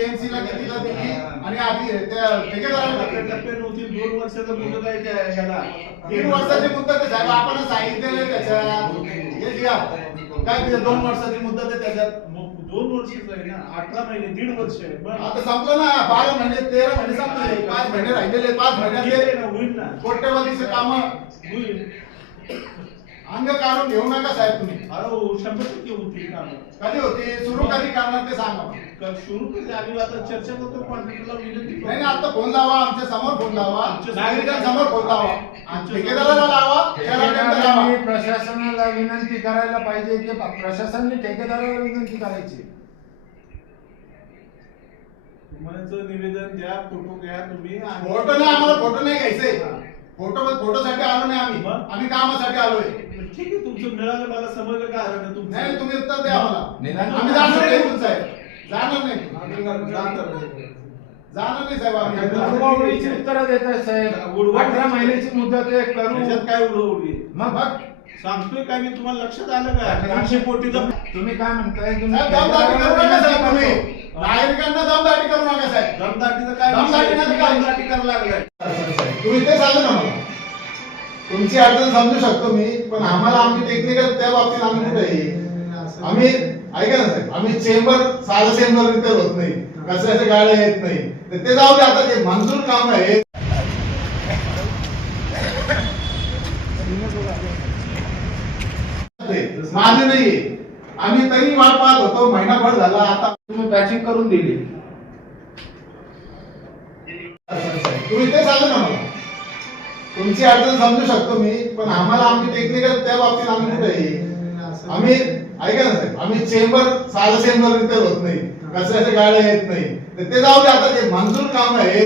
एजन्सीला कितीला दिली आणि आधी त्या ठेकेदाराला किती? दोन वर्षाचा मुदत आहे त्या ह्याला. दीड वर्षाची मुदत आहे साहेब आपण सांगितलेलं आहे त्याच्यात. हे घ्या काय ते दोन वर्षाची मुदत आहे त्याच्यात. मग दोन वर्षच आहे ना? अठरा महिने दीड वर्ष आहे. बरं. आता संपलं ना? बारा महिने तेरा महिने संपले. पाच महिने राहिलेले पाच ठीक आहे महिन्यातले ना, होईल ना. कोट्यवधीचे काम. होईल. अंग काढून घेऊ नका साहेब तुम्ही. अहो शंभर टक्के होतील कामं. कधी होते? सुरू कधी करणार ते सांगा. का सुरू कधी? आम्ही आता चर्चा करतो कॉन्ट्रॅक्टरला विनंती नाही नाही आता फोन लावा आमच्यासमोर फोन लावा. आमच्या नागरिकांसमोर फोन लावा. आणि ठेकेदाराला लावा ठेकेदाराला लावा. ठेकेदारांनी प्रशासनाला विनंती करायला पाहिजे की प्रशासनाने ठेकेदाराला विनंती करायची. म्हणायचं निवेदन द्या फोटो घ्या तुम्ही आणि- फोटो नाही आम्हाला फोटो नाही घ्यायचे. फोटो फोटोसाठी आलो नाही आम्ही. मग? आम्ही कामासाठी आलोय. ठीक आहे तुमचं मिळालं मला समजलं का हरं नाही तुमचं? तुम्ही उत्तर द्या आम्हाला. निदान- आम्ही जाणार नाही तुमचं साहेब जाणार नाही. जातं. जाणार नाही साहेब आम्ही. उडवाउडीची उत्तरं देत आहे साहेब. उडवा- अठरा महिन्याची मुदत आहे करू. त्याच्यात काय उडवली मग? मग? सांगतोय काय मी? तुम्हाला लक्षात आलं का? तीनशे कोटीचा तुम्ही काय म्हणताय तुम्ही साहेब दमदाटी करू नका साहेब तुम्ही. ठेकेदाराला नागरिकांना दमदाटी करू नका साहेब. दमदाटीचं काय दमदाटी? नाही काय? दमदाटी करायला लागलाय. तुम्ही ते सांगा ना. मला तुमची अडचण समजू शकतो मी पण आम्हाला आमची टेक्निकल त्या बाबतीत आम्ही कुठे आहे? आम्ही ऐका ना साहेब आम्ही चेंबर साधा चेंबर रिपेअर होत नाही. कचऱ्याच्या गाड्या येत नाही. तर ते जाऊ दे आता ते मंजूर काम आहे. माझे नाहीये आम्ही तरी वाट पाहत होतो महिनाभर झाला आता तुम्ही पॅचिंग करून दिली. तुम्ही ते सांगा ना तुमची अडचण समजू शकतो मी पण आम्हाला आमची टेक्निकल त्या बाबतीत आम्ही कुठे आहे आम्ही ऐका ना साहेब आम्ही चेंबर साधा चेंबर रिपेअर होत नाही. कचऱ्याच्या गाड्या येत नाही. तर ते जाऊ दे आता ते मंजूर काम आहे.